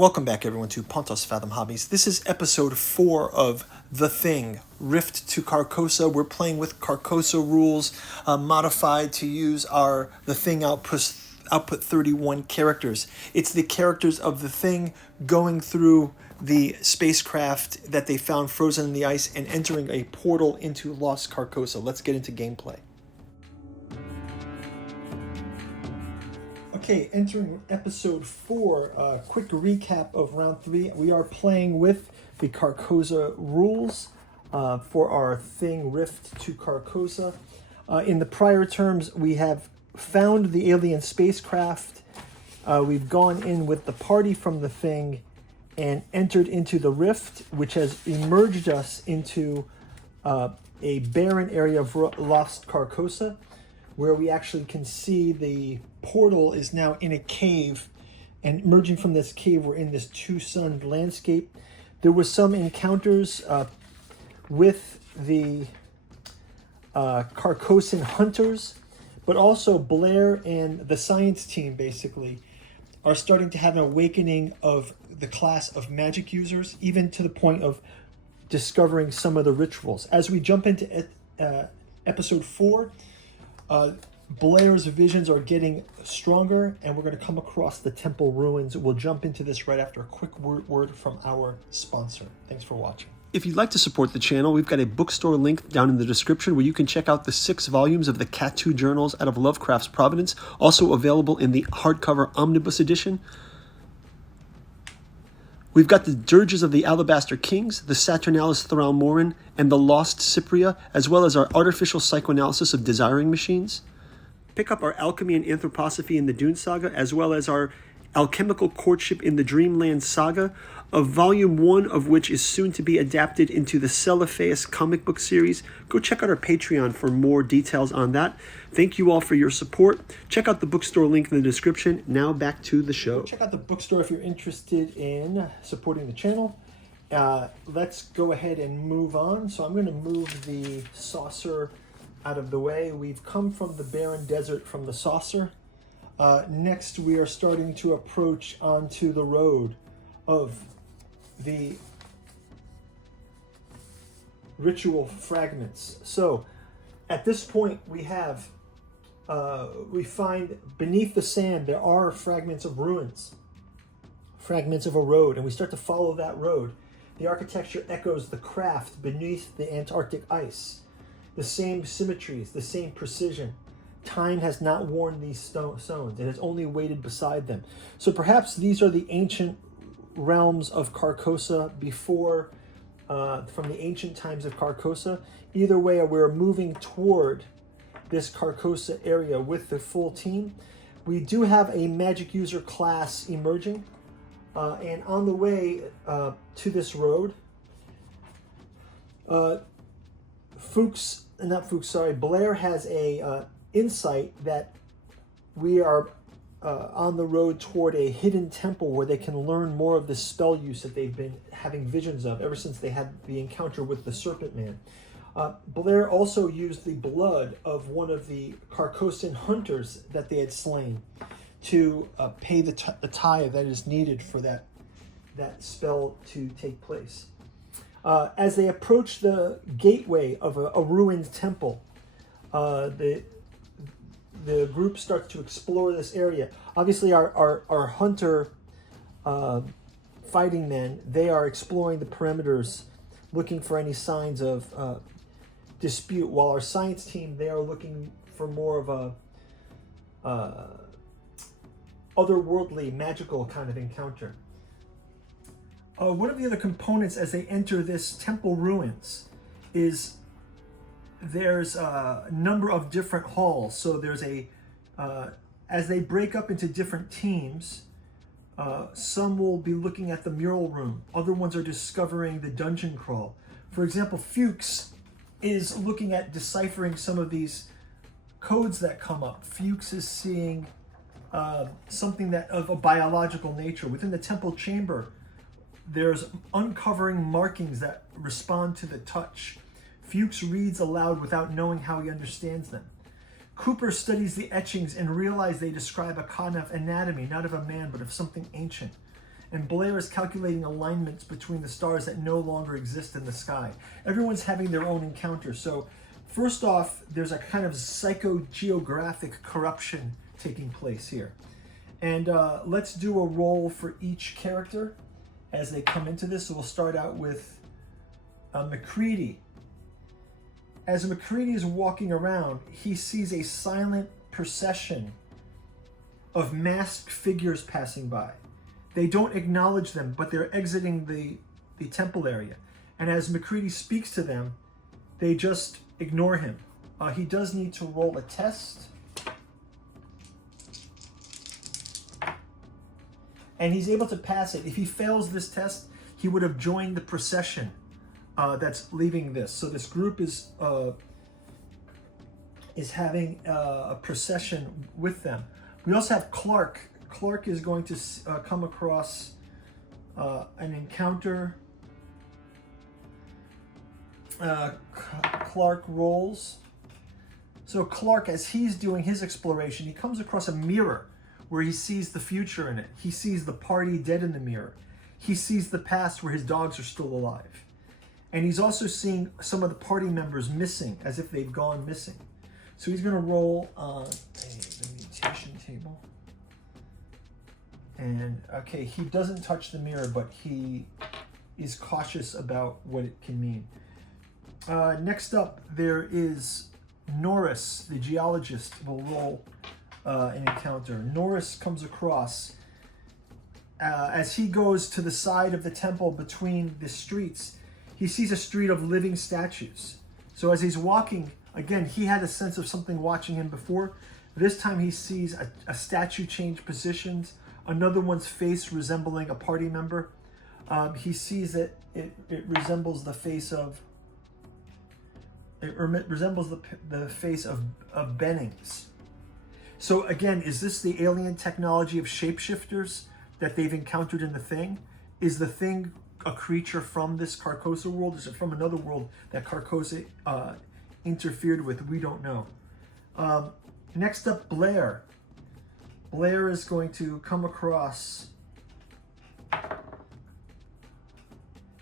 Welcome back, everyone, to Pontos Fathom Hobbies. This is episode 4 of The Thing, Rift to Carcosa. We're playing with Carcosa rules, modified to use The Thing output 31 characters. It's the characters of The Thing going through the spacecraft that they found frozen in the ice and entering a portal into Lost Carcosa. Let's get into gameplay. Okay, entering episode 4, quick recap of round 3. We are playing with the Carcosa rules for our Thing Rift to Carcosa. In the prior terms, we have found the alien spacecraft. We've gone in with the party from the Thing and entered into the Rift, which has emerged us into a barren area of Lost Carcosa, where we actually can see the portal is now in a cave, and emerging from this cave, we're in this two-sunned landscape. There was some encounters with the Carcosan hunters, but also Blair and the science team basically are starting to have an awakening of the class of magic users, even to the point of discovering some of the rituals. As we jump into episode 4, Blair's visions are getting stronger, and we're going to come across the temple ruins. We'll jump into this right after a quick word from our sponsor. Thanks for watching. If you'd like to support the channel, we've got a bookstore link down in the description where you can check out the 6 volumes of the Cat 2 journals out of Lovecraft's Providence, also available in the hardcover omnibus edition. We've got the Dirges of the Alabaster Kings, the Saturnalis Thralmorin, and the Lost Cypria, as well as our artificial psychoanalysis of desiring machines. Pick up our Alchemy and Anthroposophy in the Dune Saga, as well as our Alchemical Courtship in the Dreamland Saga, of volume 1 of which is soon to be adapted into the Celophaeus comic book series. Go check out our Patreon for more details on that. Thank you all for your support. Check out the bookstore link in the description. Now back to the show. Check out the bookstore if you're interested in supporting the channel. Let's go ahead and move on. So I'm going to move the saucer out of the way. We've come from the barren desert from the saucer. Next, we are starting to approach onto the road of the ritual fragments. So at this point, we find beneath the sand, there are fragments of ruins, fragments of a road, and we start to follow that road. The architecture echoes the craft beneath the Antarctic ice. The same symmetries, the same precision. Time has not worn these stones. It has only waited beside them. So perhaps these are the ancient realms of Carcosa before, from the ancient times of Carcosa. Either way, we're moving toward this Carcosa area with the full team. We do have a magic user class emerging, and on the way to this road, Blair has a insight that we are on the road toward a hidden temple where they can learn more of the spell use that they've been having visions of ever since they had the encounter with the Serpent Man. Blair also used the blood of one of the Carcosan hunters that they had slain to pay the tithe that is needed for that spell to take place. As they approach the gateway of a ruined temple, the group starts to explore this area. Obviously, our hunter fighting men, they are exploring the perimeters, looking for any signs of dispute, while our science team, they are looking for more of a otherworldly, magical kind of encounter. One of the other components as they enter this temple ruins is there's a number of different halls. So there's as they break up into different teams, some will be looking at the mural room. Other ones are discovering the dungeon crawl. For example, Fuchs is looking at deciphering some of these codes that come up. Fuchs is seeing something that of a biological nature. Within the temple chamber, there's uncovering markings that respond to the touch. Fuchs reads aloud without knowing how he understands them. Cooper studies the etchings and realizes they describe a kind of anatomy, not of a man, but of something ancient. and Blair is calculating alignments between the stars that no longer exist in the sky. Everyone's having their own encounter. So first off, there's a kind of psychogeographic corruption taking place here. And let's do a roll for each character as they come into this. So we'll start out with MacCready. As MacCready is walking around, he sees a silent procession of masked figures passing by. They don't acknowledge them, but they're exiting the temple area. And as MacCready speaks to them, they just ignore him. He does need to roll a test. And he's able to pass it. If he fails this test, he would have joined the procession that's leaving this. So this group is having a procession with them. We also have Clark. Clark is going to come across an encounter. Clark rolls. So Clark, as he's doing his exploration, he comes across a mirror where he sees the future in it. He sees the party dead in the mirror. He sees the past where his dogs are still alive. And he's also seeing some of the party members missing, as if they've gone missing. So he's going to roll on the mutation table. And, okay, he doesn't touch the mirror, but he is cautious about what it can mean. Next up, there is Norris, the geologist, will roll an encounter. Norris comes across, as he goes to the side of the temple between the streets, he sees a street of living statues. So as he's walking, again, he had a sense of something watching him before. This time he sees a statue change positions, another one's face resembling a party member. He sees that it resembles the face of, the face of Bennings. So again, is this the alien technology of shapeshifters that they've encountered in the Thing? Is the Thing a creature from this Carcosa world? Is it from another world that Carcosa interfered with? We don't know. Next up, Blair. Blair is going to come across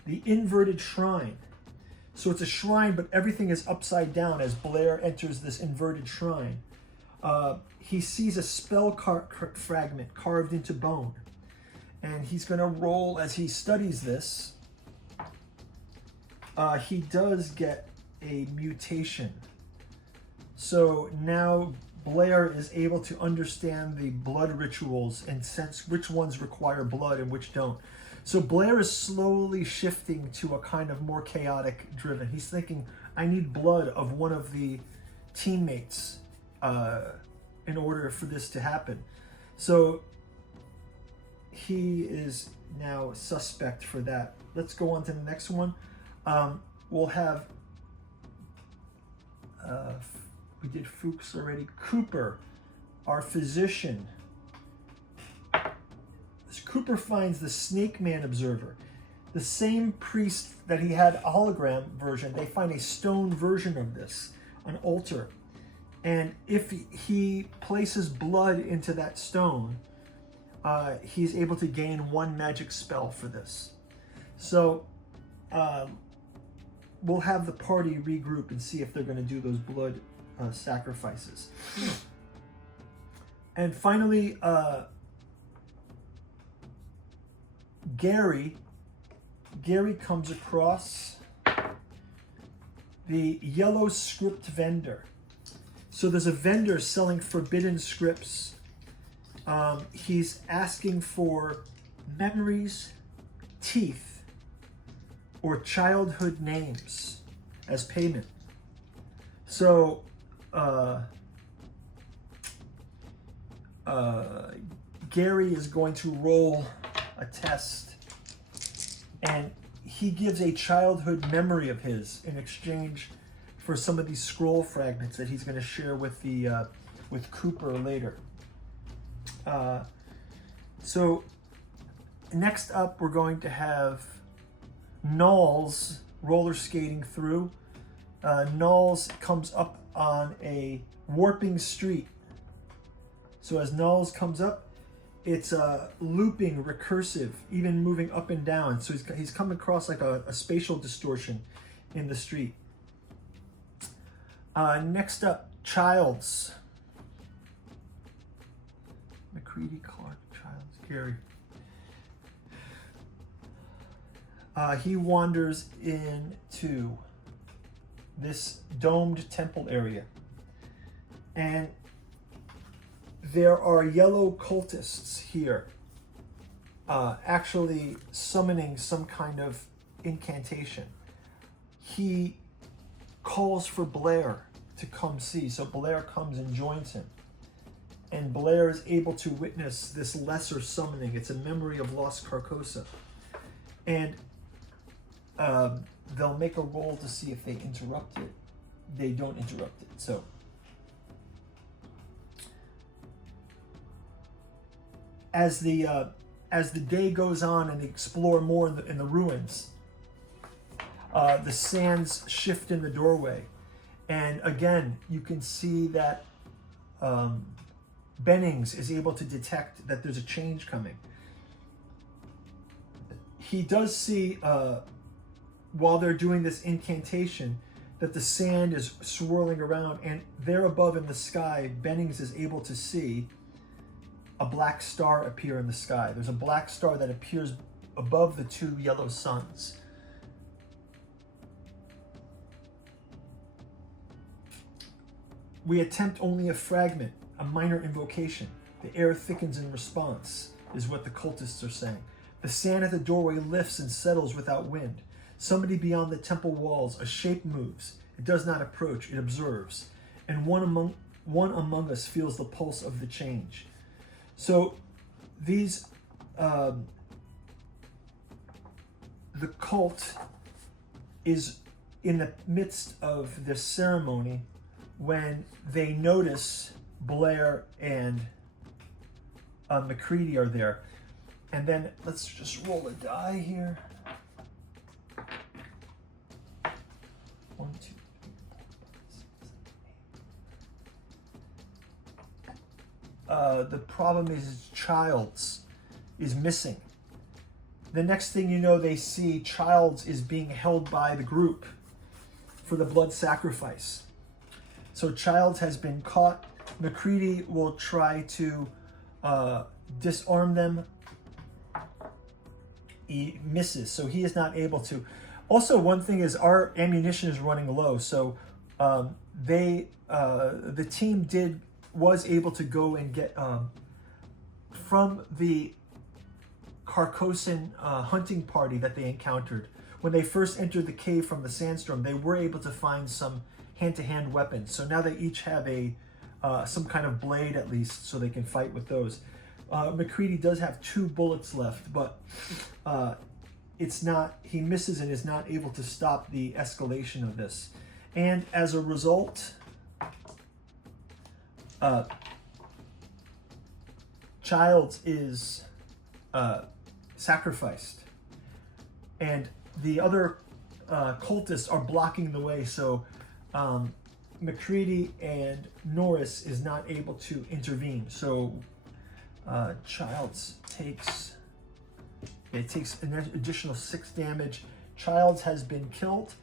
the inverted shrine. So it's a shrine, but everything is upside down as Blair enters this inverted shrine. He sees a spell fragment carved into bone. And he's going to roll as he studies this. He does get a mutation. So now Blair is able to understand the blood rituals and sense which ones require blood and which don't. So Blair is slowly shifting to a kind of more chaotic driven. He's thinking, I need blood of one of the teammates in order for this to happen. So he is now a suspect for that. Let's go on to the next one. We'll have, we did Fuchs already. Cooper, our physician. Cooper finds the Snake Man Observer. The same priest that he had a hologram version, they find a stone version of this, an altar. And if he places blood into that stone, he's able to gain one magic spell for this. So we'll have the party regroup and see if they're going to do those blood sacrifices. And finally, Gary comes across the yellow script vendor. So there's a vendor selling forbidden scripts. He's asking for memories, teeth, or childhood names as payment. So Gary is going to roll a test, and he gives a childhood memory of his in exchange for some of these scroll fragments that he's going to share with with Cooper later. So next up, we're going to have Knowles roller skating through. Knowles comes up on a warping street. So as Knowles comes up, it's looping, recursive, even moving up and down. So he's come across like a spatial distortion in the street. Next up, Childs. McCready, Clark, Childs, Gary. He wanders into this domed temple area. And there are yellow cultists here, actually summoning some kind of incantation. He calls for Blair to come see. So Blair comes and joins him. And Blair is able to witness this lesser summoning. It's a memory of lost Carcosa. And they'll make a roll to see if they interrupt it. They don't interrupt it. So as the day goes on and they explore more in the ruins, the sands shift in the doorway, and again you can see that Bennings is able to detect that there's a change coming. He does see while they're doing this incantation that the sand is swirling around, and there above in the sky, Bennings is able to see a black star appear in the sky. There's a black star that appears above the two yellow suns. We attempt only a fragment, a minor invocation. The air thickens in response, is what the cultists are saying. The sand at the doorway lifts and settles without wind. Somebody beyond the temple walls, a shape moves. It does not approach, it observes. And one among us feels the pulse of the change. So these, the cult is in the midst of this ceremony when they notice Blair and McCready are there. And then let's just roll a die here. 1, 2, 3, 4, 5, 6, 7, 8. The problem is Childs is missing. The next thing you know, they see Childs is being held by the group for the blood sacrifice. So Childs has been caught. McCready will try to disarm them. He misses, so he is not able to. Also, one thing is our ammunition is running low, so the team was able to go and get from the Carcosan hunting party that they encountered. When they first entered the cave from the sandstorm, they were able to find some hand-to-hand weapons. So now they each have some kind of blade at least, so they can fight with those. McCready does have 2 bullets left, but he misses and is not able to stop the escalation of this. And as a result, Childs is sacrificed. And the other cultists are blocking the way, so McCready and Norris is not able to intervene. So Childs takes an additional 6 damage. Childs has been killed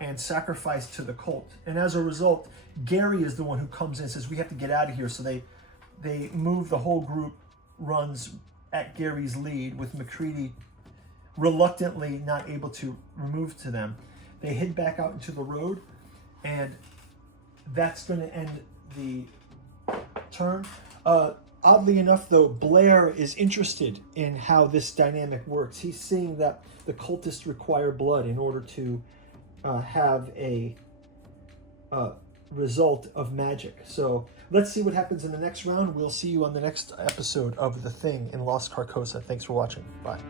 and sacrificed to the cult. And as a result, Gary is the one who comes in and says, we have to get out of here. So they move, the whole group runs at Gary's lead, with McCready reluctantly not able to remove to them. They head back out into the road, and that's going to end the turn. Oddly enough, though, Blair is interested in how this dynamic works. He's seeing that the cultists require blood in order to have a result of magic. So let's see what happens in the next round. We'll see you on the next episode of The Thing in Lost Carcosa. Thanks for watching. Bye.